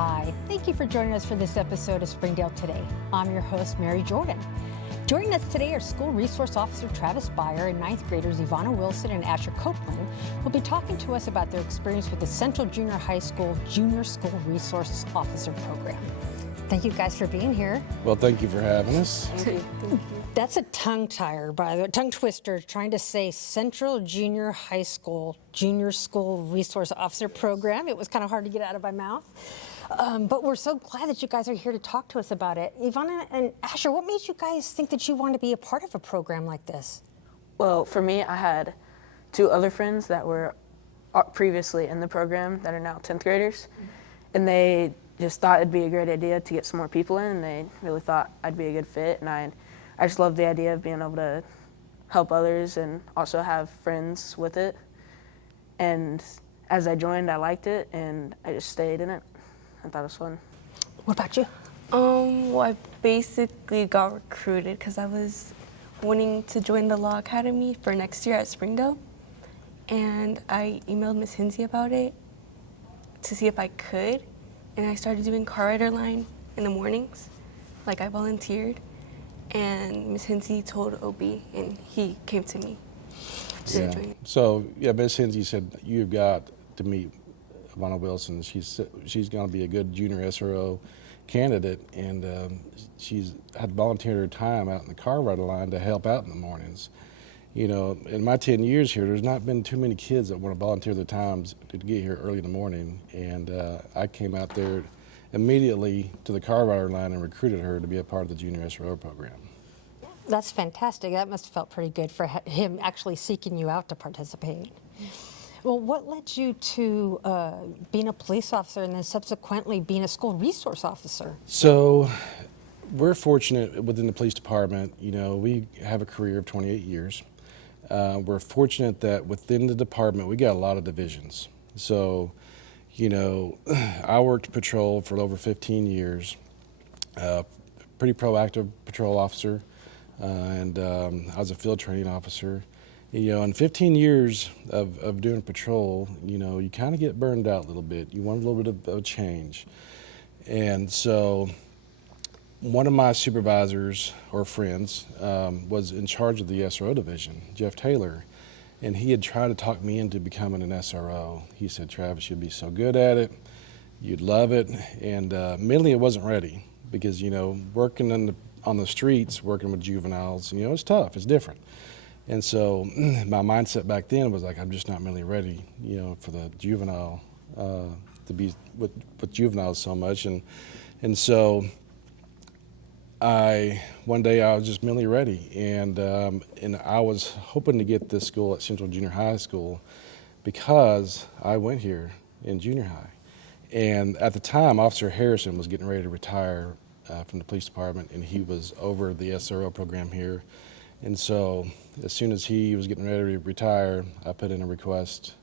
Hi, thank you for joining us for this episode of Springdale Today. I'm your host, Mary Jordan. Joining us today are School Resource Officer Travis Beyer and 9th graders Evanna Wilson and Asher Copeland, who will be talking to us about their experience with the Central Junior High School Junior School Resource Officer Program. Thank you guys for being here. Well, thank you for having us. Thank you. That's a tongue twister, trying to say Central Junior High School Junior School Resource Officer Program. It was kind of hard to get out of my mouth. But we're so glad that you guys are here to talk to us about it. Evanna and Asher, what made you guys think that you wanted to be a part of a program like this? Well, for me, I had two other friends that were previously in the program that are now 10th graders, and they just thought it'd be a great idea to get some more people in, and they really thought I'd be a good fit, and I just loved the idea of being able to help others and also have friends with it. And as I joined, I liked it, and I just stayed in it. I thought it was fun. What about you? Well, I basically got recruited because I was wanting to join the Law Academy for next year at Springdale, and I emailed Miss Hinsey about it to see if I could, and I started doing car rider line in the mornings. Like, I volunteered, and Miss Hinsey told OB, and he came to me to join it. So, Miss Hinsey said you've got to meet Evanna Wilson. She's going to be a good junior SRO candidate, and she's had volunteered her time out in the car rider line to help out in the mornings. You know, in my 10 years here, there's not been too many kids that want to volunteer their times to get here early in the morning, and I came out there immediately to the car rider line and recruited her to be a part of the junior SRO program. That's fantastic. That must have felt pretty good for him actually seeking you out to participate. Well, what led you to being a police officer and then subsequently being a school resource officer? So we're fortunate within the police department. You know, we have a career of 28 years. We're fortunate that within the department we got a lot of divisions. So, you know, I worked patrol for over 15 years, pretty proactive patrol officer, and I was a field training officer. You know, in 15 years of doing patrol, you know, you kind of get burned out a little bit. You want a little bit of a change. And so one of my supervisors or friends was in charge of the SRO division, Jeff Taylor, and he had tried to talk me into becoming an SRO. He said, Travis, you'd be so good at it, you'd love it, and mentally I wasn't ready because, you know, working on the streets, working with juveniles, you know, it's tough, it's different. And so my mindset back then was like, I'm just not mentally ready, you know, for the juvenile, to be with juveniles so much. And so one day I was just mentally ready, and I was hoping to get this school at Central Junior High School because I went here in junior high. And at the time, Officer Harrison was getting ready to retire from the police department, and he was over the SRO program here. And so as soon as he was getting ready to retire, I put in a request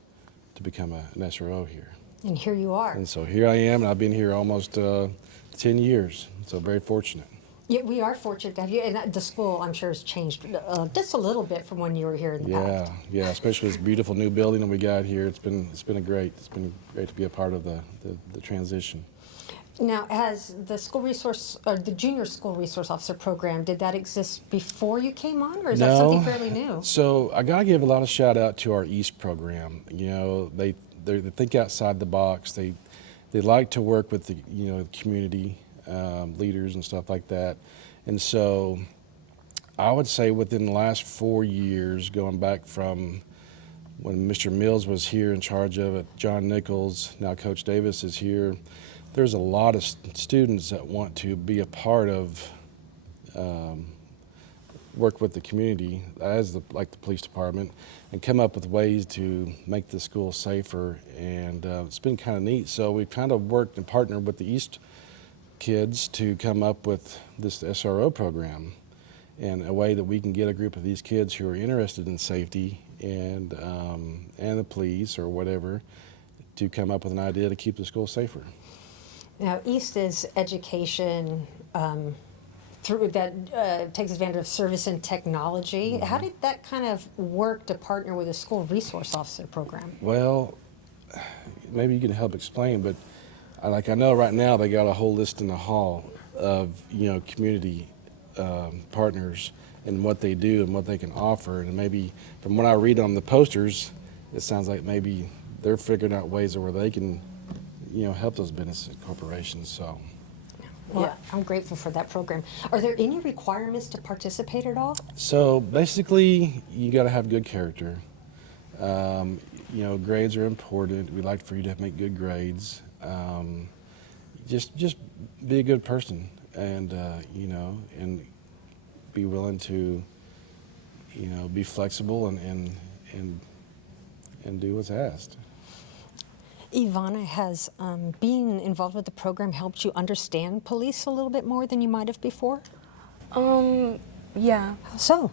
to become an SRO here. And here you are. And so here I am, and I've been here almost 10 years, so very fortunate. Yeah, we are fortunate to have you. And the school, I'm sure, has changed just a little bit from when you were here in the past. Yeah, especially this beautiful new building that we got here. It's been great to be a part of the transition. Now, has the school resource, or the junior school resource officer program, did that exist before you came on, or is that something fairly new? So I gotta give a lot of shout out to our East program. You know, they think outside the box. They like to work with the community leaders and stuff like that. And so I would say within the last 4 years, going back from when Mr. Mills was here in charge of it, John Nichols, now Coach Davis is here. There's a lot of students that want to be a part of work with the community like the police department and come up with ways to make the school safer, and it's been kind of neat. So we've kind of worked and partnered with the East kids to come up with this SRO program and a way that we can get a group of these kids who are interested in safety and the police or whatever to come up with an idea to keep the school safer. Now, East is education through that takes advantage of service and technology. Mm-hmm. How did that kind of work to partner with a school resource officer program? Well, maybe you can help explain, but I know right now they got a whole list in the hall of, community partners and what they do and what they can offer. And maybe from what I read on the posters, it sounds like maybe they're figuring out ways where they can, help those business corporations. So. Well, Yeah. I'm grateful for that program. Are there any requirements to participate at all? So basically, you got to have good character. Grades are important. We like for you to make good grades. Just be a good person, and and be willing to, be flexible and do what's asked. Evanna, has being involved with the program helped you understand police a little bit more than you might have before? Yeah. How so?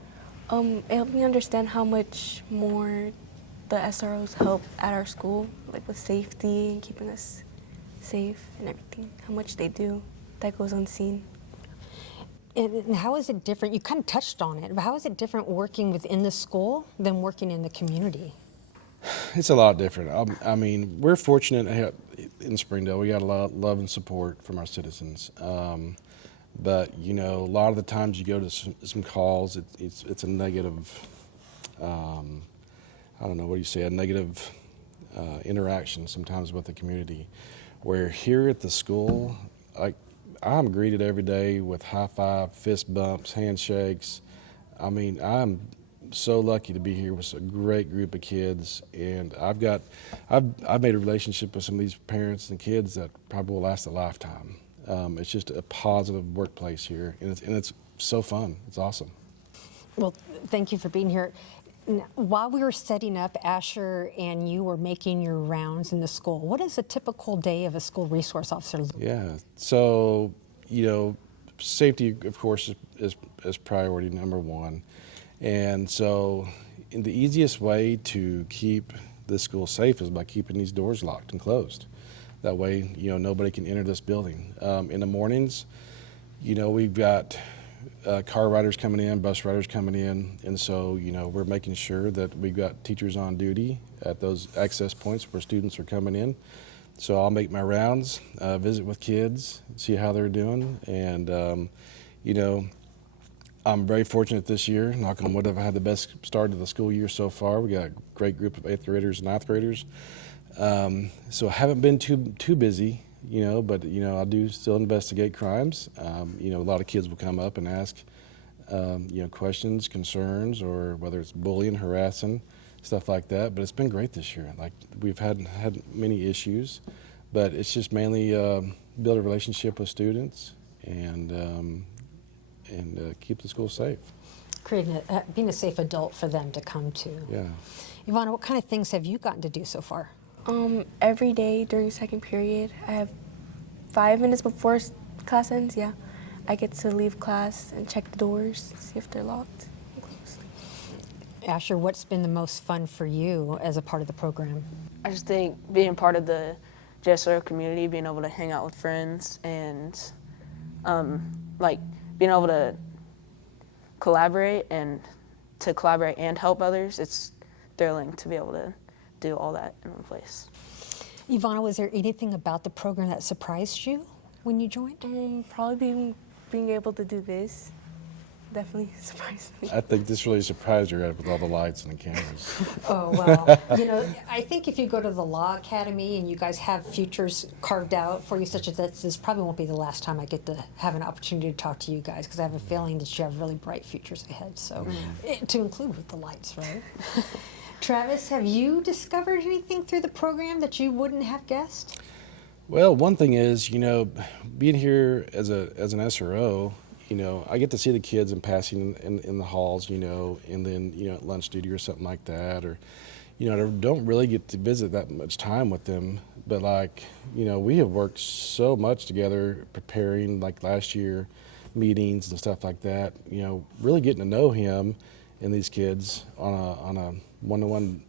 It helped me understand how much more the SROs help at our school, like with safety and keeping us safe and everything. How much they do that goes unseen. And how is it different? You kind of touched on it, but how is it different working within the school than working in the community? It's a lot different. I mean, we're fortunate in Springdale. We got a lot of love and support from our citizens. But a lot of the times you go to some calls, it's a negative. I don't know, what do you say? A negative interaction sometimes with the community. Where here at the school, I'm greeted every day with high five, fist bumps, handshakes. I mean, I'm so lucky to be here with a great group of kids, and I've made a relationship with some of these parents and kids that probably will last a lifetime. It's just a positive workplace here, and it's so fun. It's awesome. Well, thank you for being here. While we were setting up, Asher and you were making your rounds in the school. What is a typical day of a school resource officer? Yeah, so, safety, of course, is priority number one. And so the easiest way to keep the school safe is by keeping these doors locked and closed. That way, nobody can enter this building. In the mornings, we've got car riders coming in, bus riders coming in, and so, we're making sure that we've got teachers on duty at those access points where students are coming in. So I'll make my rounds, visit with kids, see how they're doing, and, I'm very fortunate this year, knock on wood, I've had the best start of the school year so far. We got a great group of 8th graders and 9th graders. So I haven't been too busy, but, I do still investigate crimes. A lot of kids will come up and ask, questions, concerns, or whether it's bullying, harassing, stuff like that. But it's been great this year. Like, we've had many issues, but it's just mainly build a relationship with students and keep the school safe. Being a safe adult for them to come to. Yeah. Evanna, what kind of things have you gotten to do so far? Every day during second period, I have 5 minutes before class ends, I get to leave class and check the doors, see if they're locked and closed. Asher, what's been the most fun for you as a part of the program? I just think being part of the SRO community, being able to hang out with friends and being able to collaborate and help others, it's thrilling to be able to do all that in one place. Evanna, was there anything about the program that surprised you when you joined? Probably being able to do this definitely surprised me. I think this really surprised her with all the lights and the cameras. Oh, well, I think if you go to the Law Academy and you guys have futures carved out for you such as this probably won't be the last time I get to have an opportunity to talk to you guys, because I have a feeling that you have really bright futures ahead, so to include with the lights, right? Travis, have you discovered anything through the program that you wouldn't have guessed? Well, one thing is, being here as an SRO, I get to see the kids in passing in the halls, and then, at lunch duty or something like that, or, I don't really get to visit that much time with them, but we have worked so much together preparing, last year, meetings and stuff like that, really getting to know him and these kids on a one-to-one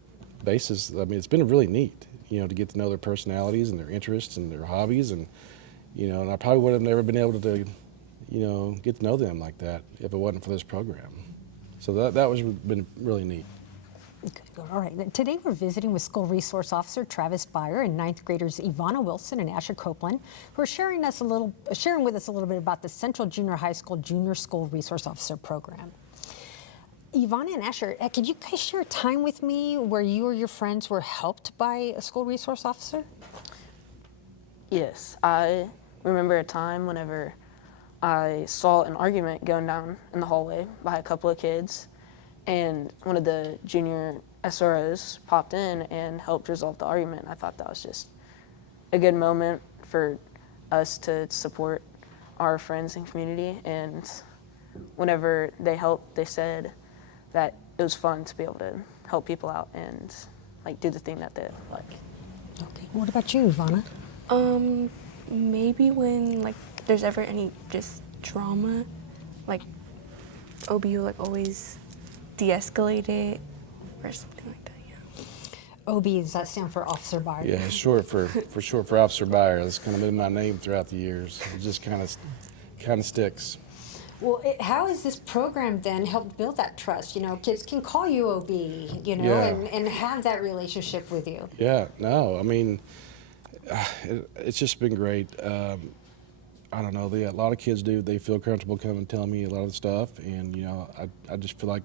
basis. I mean, it's been really neat, to get to know their personalities and their interests and their hobbies, and and I probably would have never been able to, get to know them like that if it wasn't for this program. So that was been really neat. Good. All right. Today we're visiting with School Resource Officer Travis Beyer and ninth graders Evanna Wilson and Asher Copeland, who are sharing with us a little bit about the Central Junior High School Junior School Resource Officer Program. Evanna and Asher, could you guys share a time with me where you or your friends were helped by a school resource officer? Yes, I remember a time whenever I saw an argument going down in the hallway by a couple of kids, and one of the junior SROs popped in and helped resolve the argument. I thought that was just a good moment for us to support our friends and community, and whenever they helped, they said that it was fun to be able to help people out and like do the thing that they like. Okay. What about you, Evanna? Maybe when like there's ever any just drama, like OBU like always de-escalate it or something like that. Yeah. OB, does that stand for Officer Beyer? Yeah, short for Officer Beyer. That's kind of been my name throughout the years. It just kind of sticks. Well, how has this program then helped build that trust? You know, kids can call you OB, you know, Yeah. and have that relationship with you. Yeah, no, I mean, it's just been great. I don't know, a lot of kids do. They feel comfortable coming and telling me a lot of the stuff, and you know, I just feel like,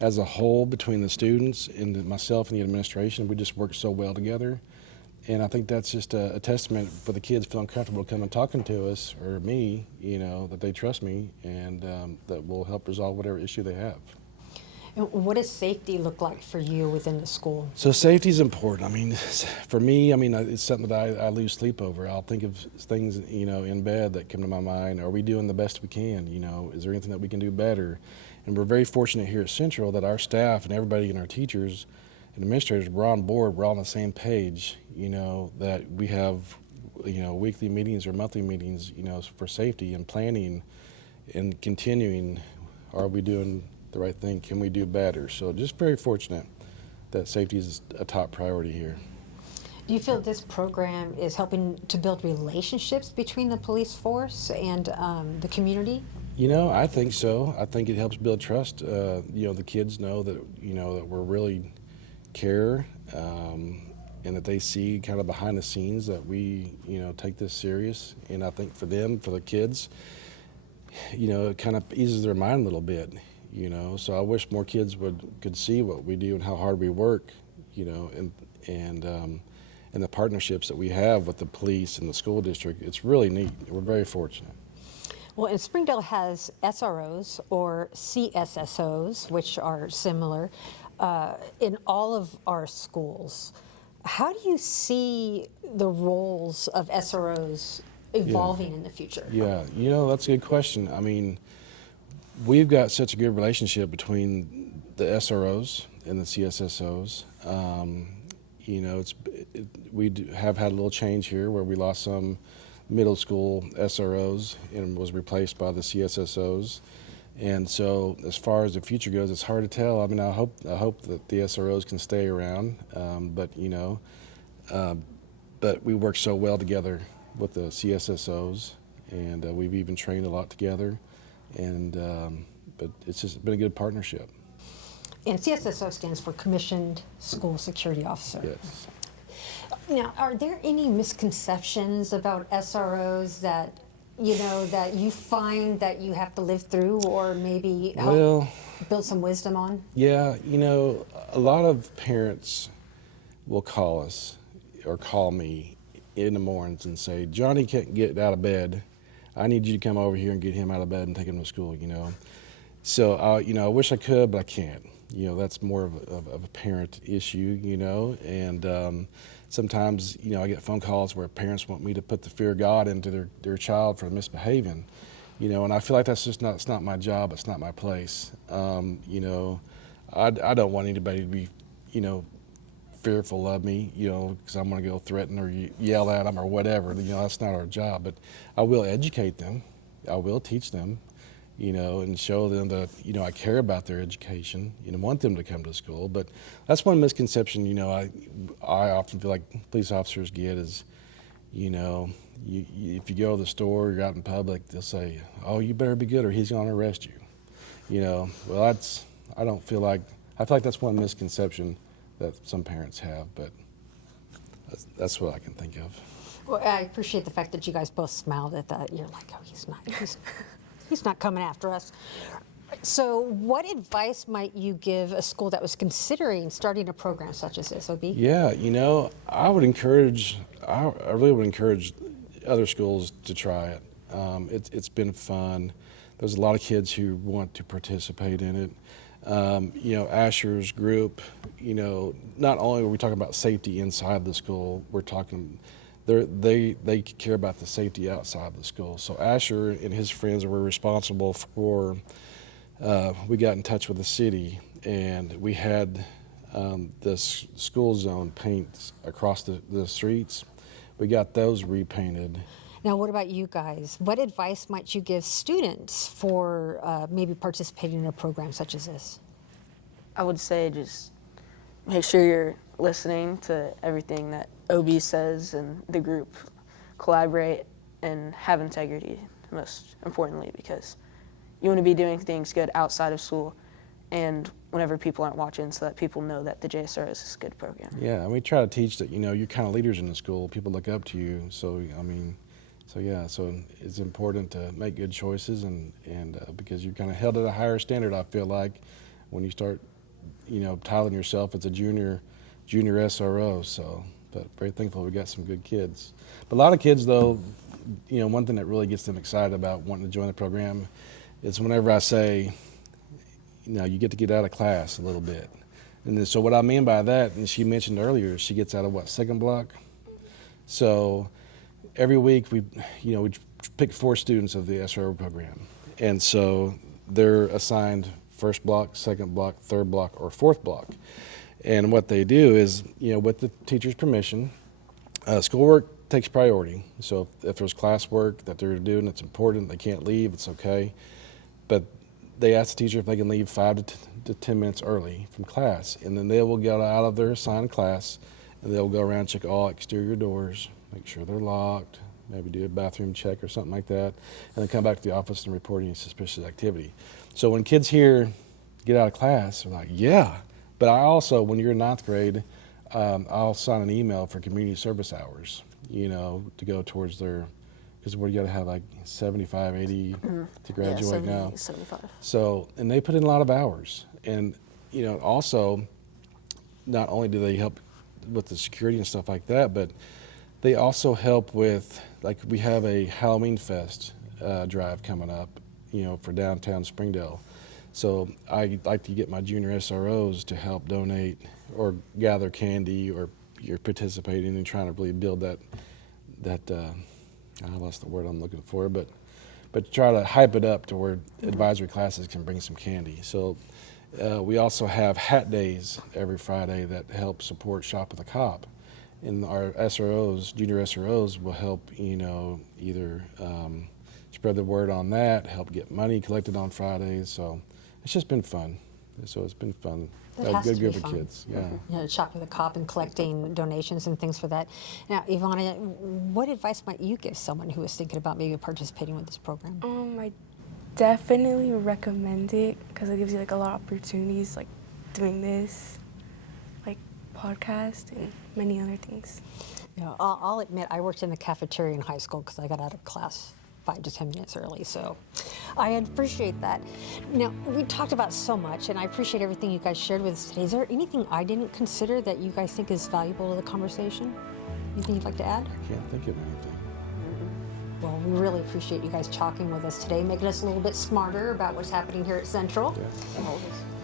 as a whole, between the students and myself and the administration, we just work so well together. And I think that's just a testament for the kids feeling comfortable coming talking to us, or me, you know, that they trust me, and that will help resolve whatever issue they have. And what does safety look like for you within the school? So safety is important. I mean, for me, I mean, it's something that I lose sleep over. I'll think of things, you know, in bed that come to my mind. Are we doing the best we can? You know, is there anything that we can do better? And we're very fortunate here at Central that our staff and everybody and our teachers and administrators, we're on board. We're all on the same page. You know, that we have, you know, weekly meetings or monthly meetings, you know, for safety and planning and continuing. Are we doing the right thing? Can we do better? So just very fortunate that safety is a top priority here. Do you feel this program is helping to build relationships between the police force and the community? You know, I think so. I think it helps build trust. You know, the kids know that, you know, that we're really care, and that they see kind of behind the scenes that we, you know, take this serious. And I think for them, for the kids, you know, it kind of eases their mind a little bit. You know, so I wish more kids could see what we do and how hard we work, you know, and the partnerships that we have with the police and the school district. It's really neat. We're very fortunate. Well, and Springdale has SROs or CSSOs, which are similar, in all of our schools. How do you see the roles of SROs evolving in the future? Yeah, you know, that's a good question. I mean, we've got such a good relationship between the SROs and the CSSOs. You know, have had a little change here where we lost some middle school SROs and was replaced by the CSSOs. And so, as far as the future goes, it's hard to tell. I mean, I hope that the SROs can stay around, but you know, but we work so well together with the CSSOs, and we've even trained a lot together. And but it's just been a good partnership. And CSSO stands for Commissioned School Security Officer. Yes. Now, are there any misconceptions about SROs that, you know, that you find that you have to live through, or maybe help build some wisdom on? Yeah, you know, a lot of parents will call us or call me in the mornings and say, Johnny can't get out of bed. I need you to come over here and get him out of bed and take him to school, you know. So, you know, I wish I could, but I can't. You know, that's more of a parent issue, you know. And sometimes, you know, I get phone calls where parents want me to put the fear of God into their child for misbehaving, you know. And I feel like that's just it's not my job. It's not my place. You know, I don't want anybody to be, you know, fearful of me, you know, because I'm going to go threaten or yell at them or whatever. You know, that's not our job. But I will educate them. I will teach them, you know, and show them that, you know, I care about their education, you know, want them to come to school. But that's one misconception, you know, I often feel like police officers get is, you know, if you go to the store, you're out in public, they'll say, oh, you better be good or he's going to arrest you. You know, well, I don't feel like I feel like that's one misconception that some parents have, but that's what I can think of. Well, I appreciate the fact that you guys both smiled at that. You're like, oh, he's not coming after us. So what advice might you give a school that was considering starting a program such as this, OB? Yeah, I would encourage, I really would encourage other schools to try it. It's been fun. There's a lot of kids who want to participate in it. Asher's group, not only are we talking about safety inside the school, we're talking, they care about the safety outside the school. So Asher and his friends were responsible for, we got in touch with the city, and we had this school zone paint across the streets. We got those repainted. Now, what about you guys? What advice might you give students for maybe participating in a program such as this? I would say just make sure you're listening to everything that OB says and the group. Collaborate and have integrity, most importantly, because you want to be doing things good outside of school and whenever people aren't watching, so that people know that the JSRO is a good program. Yeah, and we try to teach that, you're kind of leaders in the school. People look up to you. So, so it's important to make good choices and because you're kind of held at a higher standard, I feel like, when you start, titling yourself as a junior SRO. So, but very thankful we got some good kids. But a lot of kids, though, one thing that really gets them excited about wanting to join the program is whenever I say, you get out of class a little bit. And then, so what I mean by that, and she mentioned earlier, she gets out of second block? So every week we pick 4 students of the SRO program. And so they're assigned first block, second block, third block, or fourth block. And what they do is, with the teacher's permission, schoolwork takes priority. So if there's classwork that they're doing that's important, they can't leave, it's okay. But they ask the teacher if they can leave 5 to 10 minutes early from class. And then they will get out of their assigned class, and they'll go around and check all exterior doors, make sure they're locked, maybe do a bathroom check or something like that, and then come back to the office and report any suspicious activity. So when kids here get out of class, they're like, yeah. But I also, when you're in 9th grade, I'll sign an email for community service hours, to go towards their, because you got to have 75, 80 to graduate 70, now. 75. So, and they put in a lot of hours. And, also, not only do they help with the security and stuff like that, but they also help with, we have a Halloween Fest drive coming up, for downtown Springdale. So I like to get my junior SROs to help donate or gather candy, or you're participating and trying to really build that I lost the word I'm looking for, but try to hype it up to where advisory classes can bring some candy. So we also have hat days every Friday that help support Shop with a Cop. And our SROs, junior SROs, will help, either spread the word on that, help get money collected on Fridays. So it's just been fun. So it's been fun. A good group of kids. Yeah. Shop with a Cop and collecting donations and things for that. Now, Evanna, what advice might you give someone who is thinking about maybe participating with this program? I definitely recommend it because it gives you a lot of opportunities, doing this, podcast and many other things. Yeah, I'll admit I worked in the cafeteria in high school because I got out of class 5 to 10 minutes early, so I appreciate that. Now, we talked about so much, and I appreciate everything you guys shared with us today. Is there anything I didn't consider that you guys think is valuable to the conversation? Anything you'd like to add? I can't think of anything. Well, we really appreciate you guys talking with us today, making us a little bit smarter about what's happening here at Central. Yeah.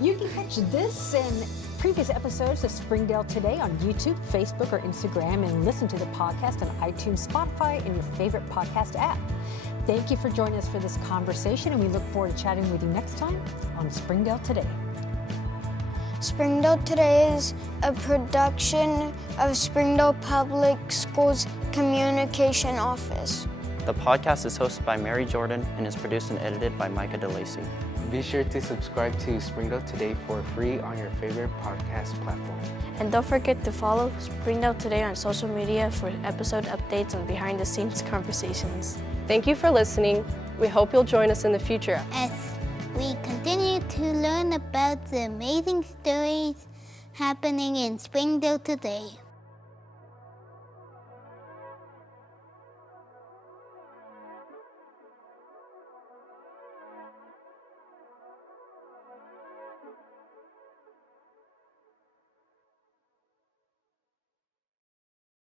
You can catch this and previous episodes of Springdale Today on YouTube, Facebook, or Instagram, and listen to the podcast on iTunes, Spotify, and your favorite podcast app. Thank you for joining us for this conversation, and we look forward to chatting with you next time on Springdale Today. Springdale Today is a production of Springdale Public Schools Communication Office. The podcast is hosted by Mary Jordan and is produced and edited by Micah DeLacy. Be sure to subscribe to Springdale Today for free on your favorite podcast platform. And don't forget to follow Springdale Today on social media for episode updates and behind-the-scenes conversations. Thank you for listening. We hope you'll join us in the future As we continue to learn about the amazing stories happening in Springdale today.